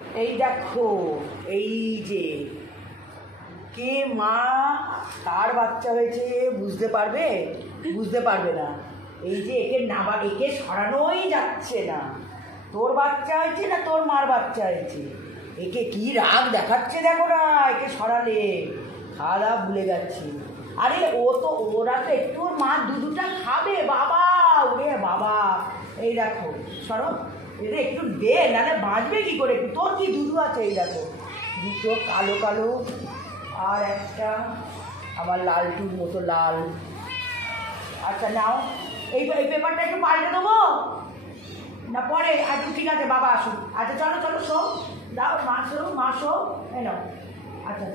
এই দেখো, এই যে কে মা কার বাচ্চা হয়েছে বুঝতে পারবে? বুঝতে পারবে না। এই যে একে সরানোই যাচ্ছে না। তোর বাচ্চা হয়েছে না তোর মার বাচ্চা হয়েছে? একে কি রাগ দেখাচ্ছে দেখো না, একে সরালে খাওয়া দাওয়া ভুলে যাচ্ছে। আরে ওরা তো একটু ওর মার দুধুটা খাবে বাবা। ওরে বাবা, এই দেখো সরো, এটা একটু দে, নাহলে বাঁচবে কি করে? তোর কি দুধু আছে? এই দেখো দুটো কালো কালো আর একটা আবার লালটুর মতো লাল। আচ্ছা নাও, এই পেপারটা একটু পাল্টে দেবো না পরে? আচ্ছা ঠিক আছে, বাবা আসুন। আচ্ছা চলো চলো, শো দাও, মাসো এই নাও। আচ্ছা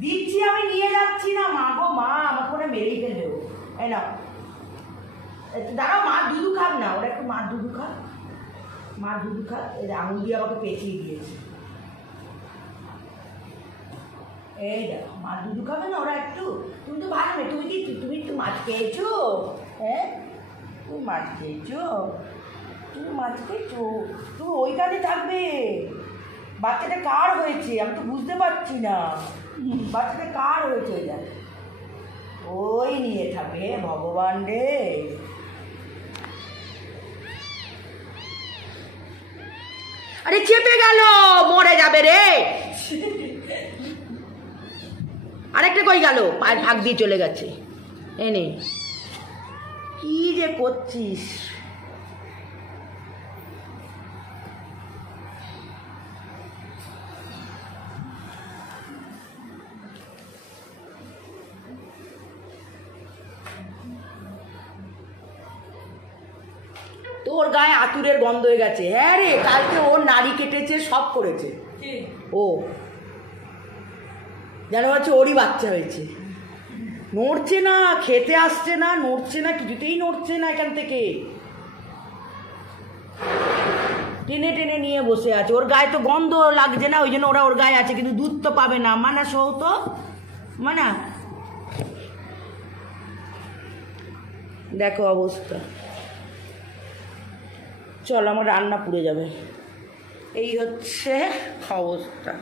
দিচ্ছি, আমি নিয়ে যাচ্ছি না। মা গো মা, আমার করে মেরেই ফেলবে ও। এই নাও, দাঁড়াও, মা দুধু খাক না, ওরা একটু মা দুধু খাক। মা দুধু খাক, এই আঙুল দিয়ে আমাকে পেঁচিয়ে দিয়েছে। এই দেখো, মা দুধু খাবে না ওরা একটু? তুমি তো ভালো নেই, তুমি একটু মাছ খেয়েছো? হ্যাঁ, তুমি মাছ খেয়েছো? তুমি ওইখানে থাকবে। বাচ্চাটা কার হয়েছে আমি তো বুঝতে পারছি না। বাচ্চাটা কার হয়েছে? ওই দেখ, ওই নিয়ে থাকবে। ভগবান রে, আরে চেপে গেল, মরে যাবে রে। আরেকটা কই গেল? পায়ের ফাঁক দিয়ে চলে গেছে। এনে কি যে করছিস? তোর গায়ে আতুরের গন্ধ হয়ে গেছে। হ্যাঁ রে, কালকে ওর নাড়ি কেটেছে, সব করেছে ও, যেন হচ্ছে ওরই বাচ্চা হয়েছে। নড়ছে না, খেতে আসছে না, নড়ছে না, কিছুতেই নড়ছে না এখান থেকে। টেনে টেনে নিয়ে বসে আছে। ওর গায়ে তো গন্ধ লাগছে না, ওই জন্য ওরা ওর গায়ে আছে, কিন্তু দুধ তো পাবে না। মানা সৌ তো, মানা দেখো অবস্থা। চল, আমার রান্না পুড়ে যাবে। এই হচ্ছে অবস্থা।